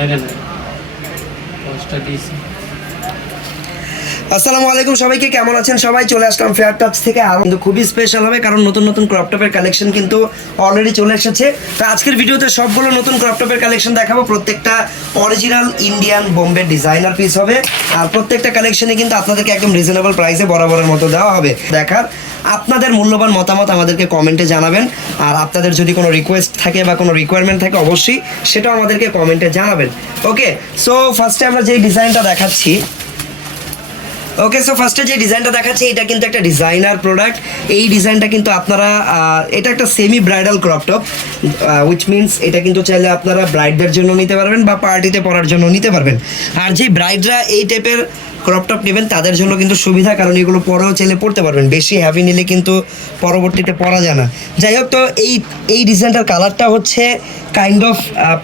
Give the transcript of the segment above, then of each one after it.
বাইরে না পোস্টটা দিয়েছি। আসসালামু আলাইকুম, সবাইকে কেমন আছেন সবাই? চলে আসলাম ফেয়ার টাচ থেকে। আর কিন্তু খুবই স্পেশাল হবে, কারণ নতুন নতুন ক্রপ টপের কালেকশন কিন্তু অলরেডি চলে এসেছে। তো আজকের ভিডিওতে সবগুলো নতুন ক্রপ টপের কালেকশন দেখাবো। প্রত্যেকটা original Indian Bombay designer piece হবে, আর প্রত্যেকটা কালেকশনে কিন্তু আপনাদেরকে একদম রিজনেবল প্রাইসে বরাবরের মতো দেওয়া হবে। দেখার আপনাদের মূল্যবান মতামত আমাদেরকে কমেন্টে জানাবেন, আর আপনাদের যদি কোনো রিকোয়েস্ট থাকে বা কোনো রিকোয়ারমেন্ট থাকে অবশ্যই সেটাও আমাদেরকে কমেন্টে জানাবেন। ওকে, সো ফার্স্টে আমরা যেই ডিজাইনটা দেখাচ্ছি, ওকে, সো ফার্স্টে যে ডিজাইনটা দেখাচ্ছি এটা কিন্তু একটা ডিজাইনার প্রোডাক্ট। এই ডিজাইনটা কিন্তু আপনারা এটা একটা semi bridal crop top, which means এটা কিন্তু চাইলে আপনারা ব্রাইডদের জন্য নিতে পারবেন বা পার্টিতে পরার জন্য নিতে পারবেন। আর যে ব্রাইডরা এই টাইপের ক্রপ টপ নেবেন তাদের জন্য কিন্তু সুবিধা, কারণ এগুলো পরেও চাইলে পরতে পারবেন। বেশি হ্যাভি নিলে কিন্তু পরবর্তীতে পরা যায় না। যাই হোক, তো এই ডিজাইনটার কালারটা হচ্ছে কাইন্ড অফ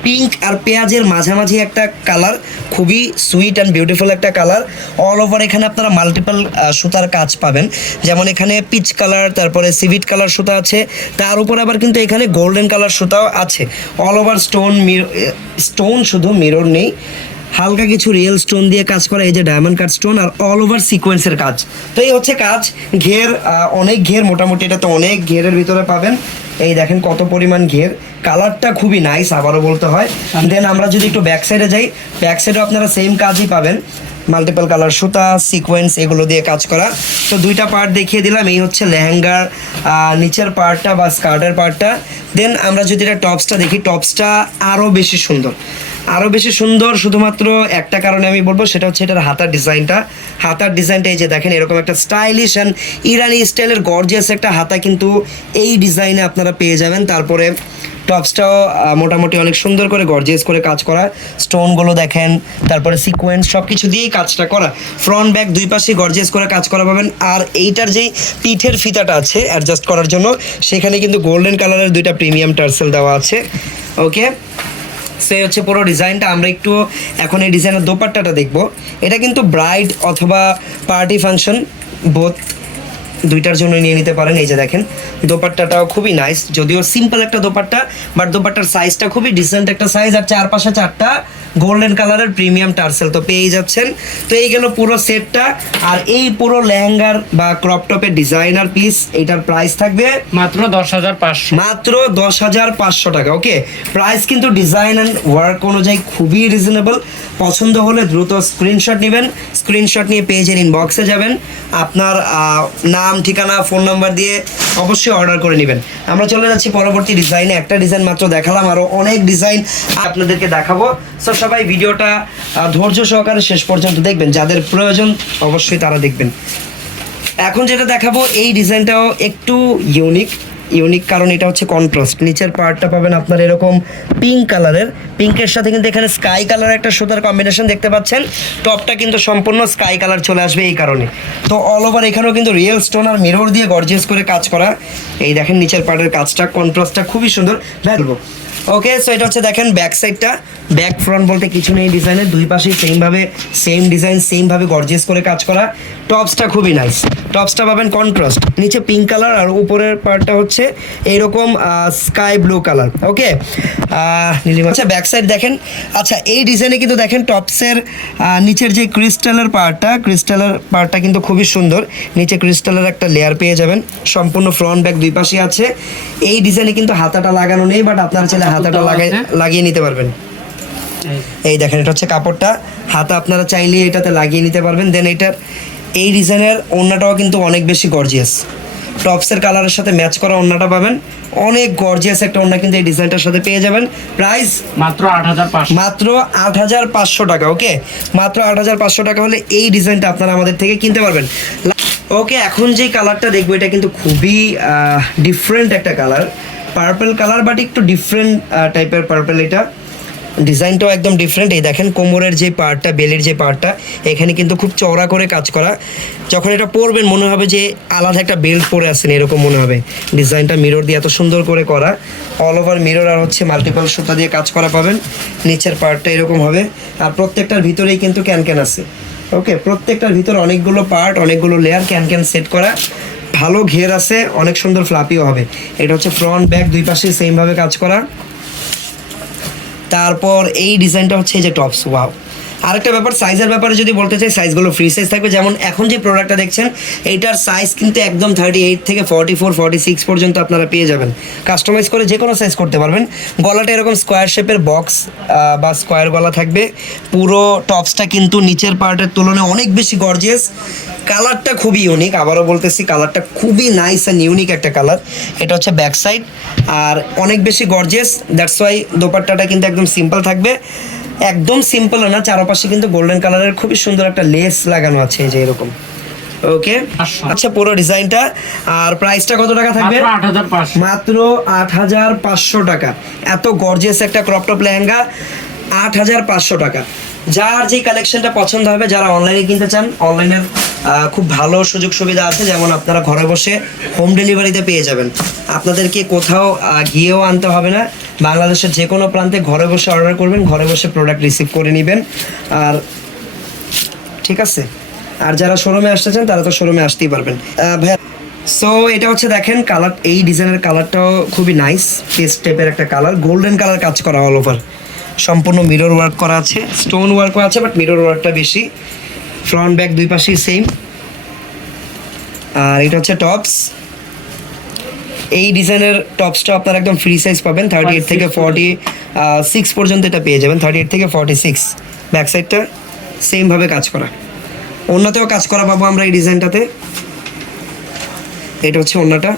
পিঙ্ক আর পেঁয়াজের মাঝামাঝি একটা কালার, খুবই সুইট অ্যান্ড বিউটিফুল একটা কালার। অল ওভার এখানে আপনারা মাল্টিপল সুতার কাজ পাবেন, যেমন এখানে পিচ কালার, তারপরে সিভিট কালার সুতা আছে, তার উপর আবার কিন্তু এখানে গোল্ডেন কালার সুতাও আছে। অল ওভার স্টোন, শুধু মিরর নেই, হালকা কিছু রিয়েল স্টোন দিয়ে কাজ করা, এই যে ডায়মন্ড কাট স্টোন, আর অল ওভার সিকোয়েন্সের কাজ। তো এই হচ্ছে কাজ। ঘের অনেক ঘের, মোটামুটি এটা তো অনেক ঘেরের ভিতরে পাবেন। এই দেখেন কত পরিমাণ ঘের, কালারটা খুবই নাইস, আবারও বলতে হয়। দেন আমরা যদি একটু ব্যাক সাইডে যাই, ব্যাক সাইডেও আপনারা সেম কাজই পাবেন, মাল্টিপল কালার সুতা, সিকোয়েন্স এগুলো দিয়ে কাজ করা। তো দুইটা পার্ট দেখিয়ে দিলাম, এই হচ্ছে লেহেঙ্গার নিচের পার্টটা বা স্কার্টের পার্টটা। দেন আমরা যদি এটা টপসটা দেখি, টপসটা আরও বেশি সুন্দর, আরও বেশি সুন্দর। শুধুমাত্র একটা কারণে আমি বলবো, সেটা হচ্ছে এটার হাতার ডিজাইনটা। হাতার ডিজাইনটা এই যে দেখেন, এরকম একটা স্টাইলিশ অ্যান্ড ইরানি স্টাইলের গর্জিয়াস একটা হাতা কিন্তু এই ডিজাইনে আপনারা পেয়ে যাবেন। তারপরে টপসটাও মোটামুটি অনেক সুন্দর করে গর্জিয়াস করে কাজ করা, স্টোনগুলো দেখেন, তারপরে সিকোয়েন্স সব কিছু দিয়েই কাজটা করা। ফ্রন্ট ব্যাক দুই পাশেই গর্জিয়াস করে কাজ করা পাবেন। আর এইটার যেই পিঠের ফিতাটা আছে অ্যাডজাস্ট করার জন্য, সেখানে কিন্তু গোল্ডেন কালারের দুইটা প্রিমিয়াম টার্সেল দেওয়া আছে। ওকে, সে হচ্ছে পুরো ডিজাইনটা। আমরা একটু এখন এই ডিজাইনের দোপাট্টাটা দেখবো। এটা কিন্তু ব্রাইড অথবা পার্টি ফাংশন বোথ দুইটার জন্য নিয়ে নিতে পারেন। এই যে দেখেন দোপাট্টাটাও খুবই নাইস, যদিও সিম্পল একটা দোপাট্টা, বাট দোপাট্টার সাইজটা খুবই ডিসেন্ট একটা সাইজ। আর চারপাশে চারটা গোল্ডেন কালারের প্রিমিয়াম টার্সেল তো পেয়ে যাচ্ছেন। তো এই গেল পুরো সেটটা। আর এই পুরো লেহেঙ্গার বা ক্রপ টপের ডিজাইনার পিস, এইটার প্রাইস থাকবে মাত্র 10,500, মাত্র 10,500 টাকা। ওকে, প্রাইস কিন্তু ডিজাইন অ্যান্ড ওয়ার্ক অনুযায়ী খুবই রিজনেবল। পছন্দ হলে দ্রুত স্ক্রিনশট নেবেন, স্ক্রিনশট নিয়ে পেজের ইনবক্সে যাবেন, আপনার নাম, ঠিকানা, ফোন নাম্বার দিয়ে অবশ্যই অর্ডার করে নেবেন। আমরা চলে যাচ্ছি পরবর্তী ডিজাইনে। একটা ডিজাইন মাত্র দেখালাম, আরও অনেক ডিজাইন আপনাদেরকে দেখাবো। সো সবাই ভিডিওটা ধৈর্য সহকারে শেষ পর্যন্ত দেখবেন, যাদের প্রয়োজন অবশ্যই তারা দেখবেন। এখন যেটা দেখাবো এই ডিজাইনটাও একটু ইউনিক, কারণ এটা হচ্ছে কন্ট্রাস্ট। নিচের পার্টটা পাবেন আপনার এরকম পিঙ্ক কালারের, পিঙ্কের সাথে কিন্তু এখানে স্কাই কালার একটা সুতার কম্বিনেশন দেখতে পাচ্ছেন। টপটা কিন্তু সম্পূর্ণ স্কাই কালার চলে আসবে এই কারণে। তো অল ওভার এখানেও কিন্তু রিয়েল স্টোন আর মিরর দিয়ে গর্জিয়াস করে কাজ করা। এই দেখেন নিচের পার্টের কাজটা, কন্ট্রাস্টটা খুবই সুন্দর। বলবো ওকে, সো এটা হচ্ছে দেখেন ব্যাক সাইডটা। ব্যাক ফ্রন্ট বলতে কিছু নেই, ডিজাইনের দুই পাশেই সেম ডিজাইন, সেমভাবে গর্জিয়াস করে কাজ করা। টপসটা খুবই নাইস, টপসটা পাবেন কন্ট্রাস্ট, নিচে পিঙ্ক কালার আর উপরের পার্টটা হচ্ছে এইরকম স্কাই ব্লু কালার। ওকে, আচ্ছা ব্যাক সাইড দেখেন। আচ্ছা এই ডিজাইনে কিন্তু দেখেন টপসের নিচের যে ক্রিস্টালের পার্টটা কিন্তু খুবই সুন্দর। নিচে ক্রিস্টালের একটা লেয়ার পেয়ে যাবেন, সম্পূর্ণ ফ্রন্ট ব্যাক দুই পাশেই আছে। এই ডিজাইনে কিন্তু হাতাটা লাগানো নেই, বাট আপনারা চাইলে হাতাটা লাগিয়ে নিতে পারবেন। এই দেখেন এটা হচ্ছে কাপড়টা, হাতা আপনারা চাইলে এটাতে লাগিয়ে নিতে পারবেন। দেন এটার এই ডিজাইনের ওড়নাটাও কিন্তু অনেক বেশি গর্জিয়াস, টপসের কালারের সাথে ম্যাচ করা ওড়নাটা পাবেন, অনেক গর্জিয়াস একটা ওড়না কিন্তু এই ডিজাইনটার সাথে পেয়ে যাবেন। প্রাইস মাত্র 8,500, মাত্র 8,500 টাকা। ওকে, মাত্র 8,500 টাকা হলে এই ডিজাইনটা আপনারা আমাদের থেকে কিনতে পারবেন। ওকে, এখন যে কালারটা দেখবো এটা কিন্তু খুবই ডিফারেন্ট একটা কালার, পার্পল কালার, বাট একটু ডিফারেন্ট টাইপের পার্পল। এটা ডিজাইনটাও একদম ডিফারেন্ট। এই দেখেন কোমরের যে পার্টটা, বেলির যে পার্টটা, এখানে কিন্তু খুব চওড়া করে কাজ করা। যখন এটা পরবেন মনে হবে যে আলাদা একটা বেল্ট পরে আসেন, এরকম মনে হবে। ডিজাইনটা মিরর দিয়ে এত সুন্দর করে করা, অল ওভার মিরর আর হচ্ছে মাল্টিপল সুতা দিয়ে কাজ করা পাবেন। নিচের পার্টটা এরকম হবে, আর প্রত্যেকটার ভিতরেই কিন্তু ক্যান আছে। ওকে, প্রত্যেকটার ভিতরে অনেকগুলো পার্ট, অনেকগুলো লেয়ার, ক্যান সেট করা, ভালো ঘের আছে, অনেক সুন্দর ফ্লাপিও হবে। এটা হচ্ছে ফ্রন্ট ব্যাক দুই পাশে সেমভাবে কাজ করা। তারপর এই ডিজাইনটা হচ্ছে এই যে টপস, ওয়াও। আরেকটা ব্যাপার, সাইজের ব্যাপারে যদি বলতে চাই, সাইজগুলো ফ্রি সাইজ থাকবে। যেমন এখন যে প্রোডাক্টটা দেখছেন এইটার সাইজ কিন্তু একদম 38 থেকে 44 46 পর্যন্ত আপনারা পেয়ে যাবেন। কাস্টমাইজ করে যে কোনো সাইজ করতে পারবেন। গলাটা এরকম স্কোয়ার শেপের বক্স বা স্কোয়ার গলা থাকবে। পুরো টপসটা কিন্তু নিচের পার্টের তুলনায় অনেক বেশি গর্জিয়াস। কালারটা খুবই ইউনিক, আবারও বলতেছি কালারটা খুবই নাইস অ্যান্ড ইউনিক একটা কালার। এটা হচ্ছে ব্যাক সাইড আর অনেক বেশি গর্জিয়াস, দ্যাটস ওয়াই দোপাট্টাটা কিন্তু একদম সিম্পল থাকবে। একদম সিম্পল না, চারপাশে কিন্তু গোল্ডেন কালারের খুবই সুন্দর একটা লেস লাগানো আছে, এই যে এরকম। ওকে, আচ্ছা পুরো ডিজাইনটা। আর প্রাইসটা কত টাকা থাকবে? মাত্র 8,500 টাকা। এত গর্জিয়াস একটা ক্রপ টপ লেহেঙ্গা 8,500 টাকা। যার যে কালেকশনটা পছন্দ হবে, যারা অনলাইনে কিনতে চান, অনলাইনের খুব ভালো সুযোগ সুবিধা আছে। যেমন আপনারা ঘরে বসে হোম ডেলিভারিতে পেয়ে যাবেন, আপনাদেরকে কোথাও গিয়েও আনতে হবে না। বাংলাদেশের যে কোনো প্রান্তে ঘরে বসে অর্ডার করবেন, ঘরে বসে প্রোডাক্ট রিসিভ করে নেবেন। আর ঠিক আছে, আর যারা শোরুমে আসতে চান তারা তো শোরুমে আসতেই পারবেন। ভাইয়া, সো এটা হচ্ছে দেখেন কালার, এই ডিজাইনের কালারটাও খুবই নাইস, পেস্ট টাইপের একটা কালার, গোল্ডেন কালার কাজ করা অল ওভার, সম্পূর্ণ মিরর ওয়ার্ক করা আছে, স্টোন ওয়ার্কও আছে, বাট মিরর ওয়ার্কটা বেশি। ফ্রন্ট ব্যাক দুই পাশেই সেম। আর এটা হচ্ছে টপস। এই ডিজাইনের টপসটা আপনারা একদম ফ্রি সাইজ পাবেন, 38 থেকে 46 পর্যন্ত এটা পেয়ে যাবেন, 38 থেকে 46। ব্যাক সাইডটা সেমভাবে কাজ করা, ওন্নাতেও কাজ করা পাবো আমরা এই ডিজাইনটাতে। এটা হচ্ছে ওন্নাটা।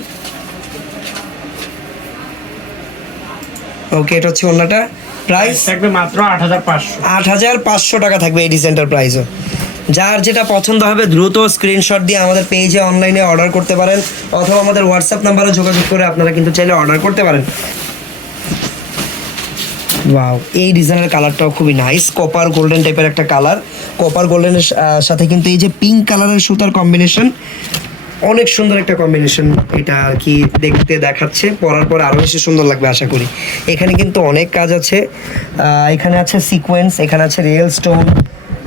ওকে, এটা হচ্ছে ওন্নাটা। প্রাইস থাকবে মাত্র 8,500। 8,500 টাকা থাকবে এই ডিজাইনটার প্রাইসও। যার যেটা পছন্দ হবে দ্রুত স্ক্রিনশট দিয়ে আমাদের পেজে অনলাইনে অর্ডার করতে পারেন, অথবা আমাদের হোয়াটসঅ্যাপ নাম্বারে যোগাযোগ করে আপনারা কিন্তু চাইলে অর্ডার করতে পারেন। ওয়াও, এই ডিজাইনের কালারটাও খুবই নাইস, কপার গোল্ডেন টাইপের একটা কালার। কপার গোল্ডেনের সাথে কিন্তু এই যে পিঙ্ক কালারের সুতার কম্বিনেশন, অনেক সুন্দর একটা কম্বিনেশন। এটা আর কি দেখতে দেখাচ্ছে, পরার পর আরও বেশি সুন্দর লাগবে আশা করি। এখানে কিন্তু অনেক কাজ আছে, এখানে আছে সিকোয়েন্স, এখানে আছে রিয়েল স্টোন,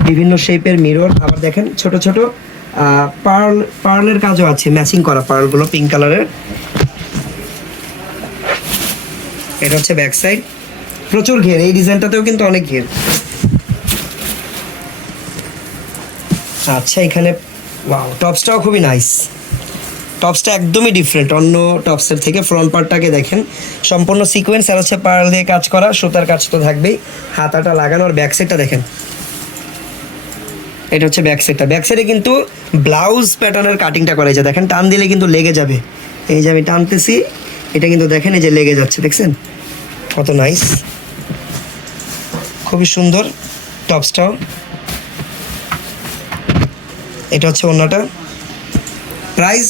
বিভিন্ন শেপের মিরর, আবার দেখেন ছোট ছোট পার্লের কাজও আছে, ম্যাচিং করা পার্লগুলো পিঙ্ক কালারের। এটা হচ্ছে ব্যাক সাইড, প্রচুর ঘের, এই ডিজাইনটাতেও কিন্তু অনেক ঘের। আচ্ছা, এখানে ওয়াও, টপসটাও খুবই নাইস। টপসটা একদমই ডিফারেন্ট অন্য টপসের থেকে। ফ্রন্ট পার্টটাকে দেখেন, সম্পূর্ণ সিকোয়েন্স আর হচ্ছে পার্ল দিয়ে কাজ করা, সুতার কাজ তো থাকবেই, হাতাটা লাগানোর। ব্যাক সাইডটা দেখেন, এটা হচ্ছে ব্যাক সাইডটা। ব্যাক সাইডে কিন্তু ব্লাউজ প্যাটার্নের কাটিংটা করা, যে দেখেন টান দিলে কিন্তু লেগে যাবে। এই যে আমি টানতেছি, এটা কিন্তু দেখেন এই যে লেগে যাচ্ছে, দেখছেন কত নাইস, খুবই সুন্দর টপসটাও। এটা হচ্ছে ওন্নাটা। প্রাইস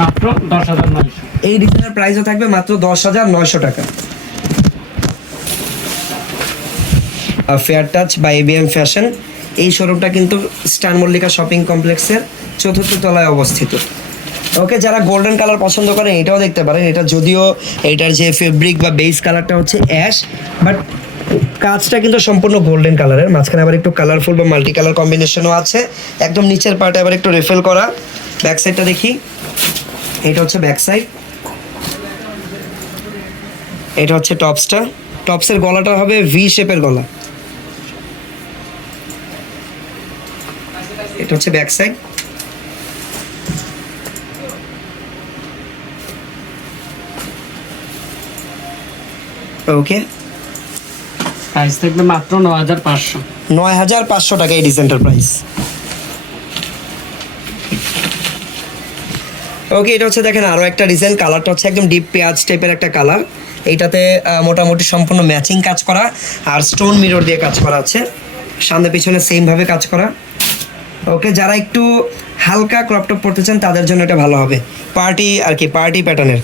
মাত্র 10,900। এই ডিজাইনের প্রাইসও থাকবে মাত্র 10,900 টাকা। ফেয়ার টাচ বা এবিএম ফ্যাশন, এই শোরুমটা কিন্তু স্টার মল্লিকা শপিং কমপ্লেক্সের 4th তলায় অবস্থিত। ওকে, যারা গোল্ডেন কালার পছন্দ করেন এটাও দেখতে পারেন। এটা যদিও এটার যে ফেব্রিক বা বেস কালারটা হচ্ছে অ্যাশ, বাট কাজটা কিন্তু সম্পূর্ণ গোল্ডেন কালারের, মাঝখানে আবার একটু কালারফুল বা মাল্টি কালার কম্বিনেশনও আছে। একদম নিচের পার্টে আবার একটু রেফেল করা। ব্যাক সাইডটা দেখি, এটা হচ্ছে ব্যাক সাইড, এটা হচ্ছে টপসটা। টপসের গলাটা হবে ভি শেপের গলা। এটা হচ্ছে ব্যাক সাইড। ওকে, প্রাইস থাকবে মাত্র 9,500। 9,500 টাকা এই ডিজাইনটার প্রাইস। ওকে, এটা হচ্ছে দেখেন আরও একটা ডিজাইন, কালারটা হচ্ছে একদম ডিপ পেঁয়াজ টাইপের একটা কালার। এইটাতে মোটামুটি সম্পূর্ণ ম্যাচিং কাজ করা আর স্টোন মিরর দিয়ে কাজ করা আছে, সামনে পিছনে সেমভাবে কাজ করা। ওকে, যারা একটু হালকা ক্রপ টপ পরতে চান তাদের জন্য এটা ভালো হবে, পার্টি আর কি, পার্টি প্যাটার্নের।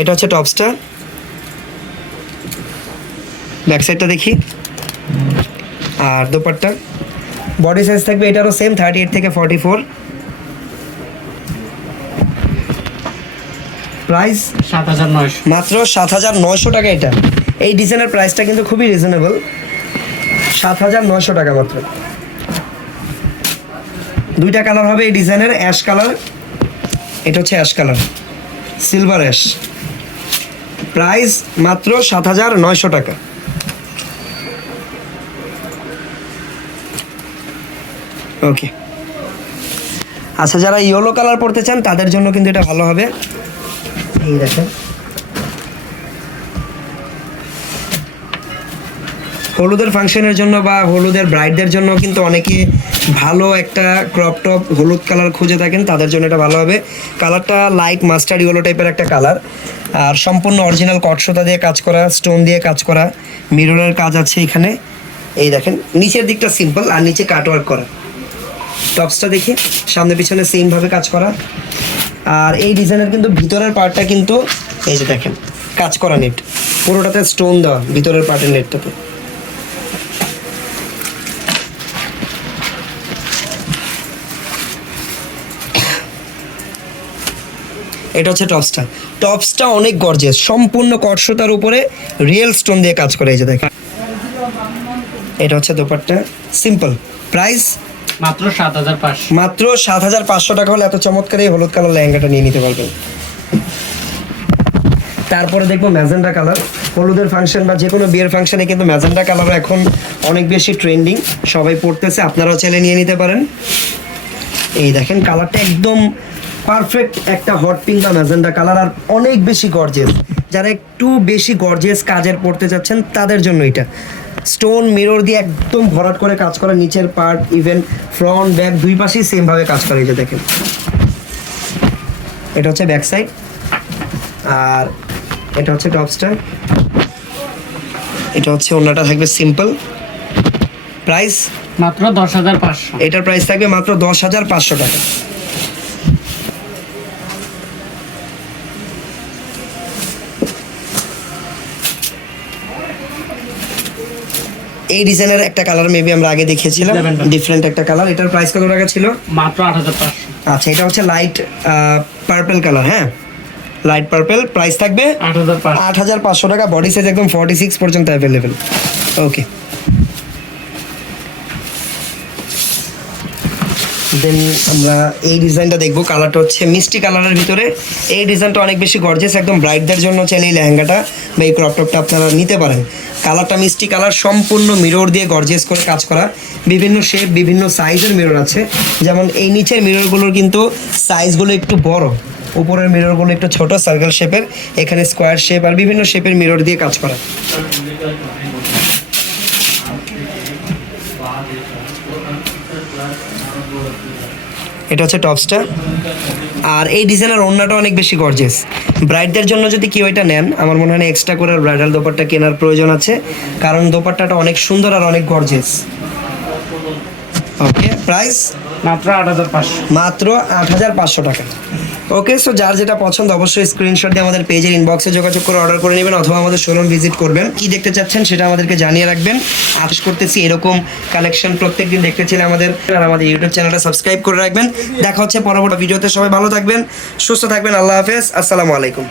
এটা হচ্ছে টপসটা। ব্যাক সাইডটা দেখি, আর দোপাট্টা। বডি সাইজ থাকবে এটারও সেম, 38 থেকে 44। প্রাইস 7,900। মাত্র 7,900 টাকা। এটা এই ডিজাইনের প্রাইসটা কিন্তু খুবই রিজনেবল, 7,900 টাকা মাত্র। দুইটা কালার হবে এই ডিজাইনের, অ্যাশ কালার, এটা হচ্ছে ash colour, silver ash. Price মাত্র 7,900 টাকা। ওকে, আচ্ছা যারা ইয়েলো কালার পরতে চান তাদের জন্য কিন্তু এটা ভালো হবে। এই দেখেন হলুদের ফাংশনের জন্য বা হলুদের ব্রাইডদের জন্য কিন্তু অনেকে ভালো একটা ক্রপ টপ হলুদ কালার খুঁজে থাকেন, তাদের জন্য এটা ভালো হবে। কালারটা লাইট মাস্টার্ড ইয়েলো টাইপের একটা কালার, আর সম্পূর্ণ অরিজিনাল কটসুতা দিয়ে কাজ করা, স্টোন দিয়ে কাজ করা, মিররের কাজ আছে এখানে। এই দেখেন নিচের দিকটা সিম্পল আর নিচে কাটওয়ার্ক করা। টপসটা দেখি, সামনে পিছনে সেমভাবে কাজ করা। আর এই ডিজাইনের কিন্তু ভিতরের পার্টটা কিন্তু এই যে দেখেন কাজ করা নেট, পুরোটাতে স্টোন দেওয়া ভিতরের পার্টের নেটটাতে। এটা হচ্ছে টপসটা। টপসটা অনেক গর্জিয়াস, সম্পূর্ণ কটসুতার উপরে রিয়েল স্টোন দিয়ে কাজ করে। এই যে দেখেন এটা হচ্ছে দোপাট্টা, সিম্পল। প্রাইস মাত্র 7500। মাত্র 7500 টাকা হলে এত চমৎকার এই হলুদ কালার লেহেঙ্গাটা নিয়ে নিতে পারবেন। তারপরে দেখবো ম্যাজেন্ডা কালার। হলুদের ফাংশন বা যে কোনো বিয়ের ফাংশনে কিন্তু ম্যাজেন্ডা কালার এখন অনেক বেশি ট্রেন্ডিং, সবাই পড়তেছে, আপনারাও চাইলে নিয়ে নিতে পারেন। এই দেখেন কালারটা একদম পারফেক্ট একটা হট পিঙ্ক বা ম্যাজেন্ডা কালার, আর অনেক বেশি গর্জিয়াস। যারা একটু বেশি গর্জিয়াস কাজের পড়তে যাচ্ছেন তাদের জন্য এটা। স্টোন মিরর দিয়ে একদম ভরাট করে কাজ করা, নিচের পার্ট ইভেন ফ্রন্ট ব্যাক দুই পাশেই সেমভাবে কাজ করে। এই যে দেখেন এটা হচ্ছে ব্যাক সাইড, আর এটা হচ্ছে টপসটা। এটা হচ্ছে ওড়নাটা থাকবে সিম্পল। প্রাইস মাত্র 10500। এটার প্রাইস থাকবে মাত্র 10500 টাকা। এই ডিজাইনের একটা কালার মেবি আমরা আগে দেখিয়েছিলাম, ডিফারেন্ট একটা কালার। এটার প্রাইস কত টাকা ছিল? মাত্র 8500। আচ্ছা এটা হচ্ছে লাইট পার্পল কালার। হ্যাঁ লাইট পার্পল, প্রাইস থাকবে 8500 টাকা। বডি সাইজ একদম 46 পর্যন্ত অ্যাভেলেবেল। ওকে, দেন আমরা এই ডিজাইনটা দেখবো। কালারটা হচ্ছে মিষ্টি কালারের ভিতরে। এই ডিজাইনটা অনেক বেশি গর্জিয়াস, একদম ব্রাইডদের জন্য চাইলে এই লেহেঙ্গাটা বা এই ক্রপ টপটা আপনারা নিতে পারেন। কালারটা মিষ্টি কালার, সম্পূর্ণ মিরর দিয়ে গর্জিয়াস করে কাজ করা। বিভিন্ন শেপ বিভিন্ন সাইজের মিরর আছে, যেমন এই নিচের মিররগুলোর কিন্তু সাইজগুলো একটু বড়, উপরের মিররগুলো একটু ছোট সার্কেল শেপের, এখানে স্কোয়ার শেপ আর বিভিন্ন শেপের মিরর দিয়ে কাজ করা। এটা হচ্ছে টপসটা, আর এই ডিজাইনের ওড়নাটা অনেক বেশি গর্জিয়াস। ব্রাইডদের জন্য যদি কেউ এটা নেন, আমার মনে হয় এক্সট্রা করে ব্রাইডাল দোপাট্টা কেনার প্রয়োজন আছে, কারণ দোপাট্টাটা অনেক সুন্দর আর অনেক গর্জিয়াস। ওকে, প্রাইস মাত্র 8500। মাত্র 8500 টাকা। ওকে, সো যার যেটা পছন্দ অবশ্যই স্ক্রিনশট দিয়ে আমাদের পেজের ইনবক্সে যোগাযোগ করে অর্ডার করে নেবেন, অথবা আমাদের শোরুম ভিজিট করবেন। কি দেখতে চাচ্ছেন সেটা আমাদেরকে জানিয়ে রাখবেন। আশা করতেছি এরকম কালেকশন প্রত্যেকদিন দেখতে চাইলে আমাদের ইউটিউব চ্যানেলটা সাবস্ক্রাইব করে রাখবেন। দেখা হচ্ছে পরবর্তী ভিডিওতে। সবাই ভালো থাকবেন, সুস্থ থাকবেন। আল্লাহ হাফেজ, আসসালামু আলাইকুম।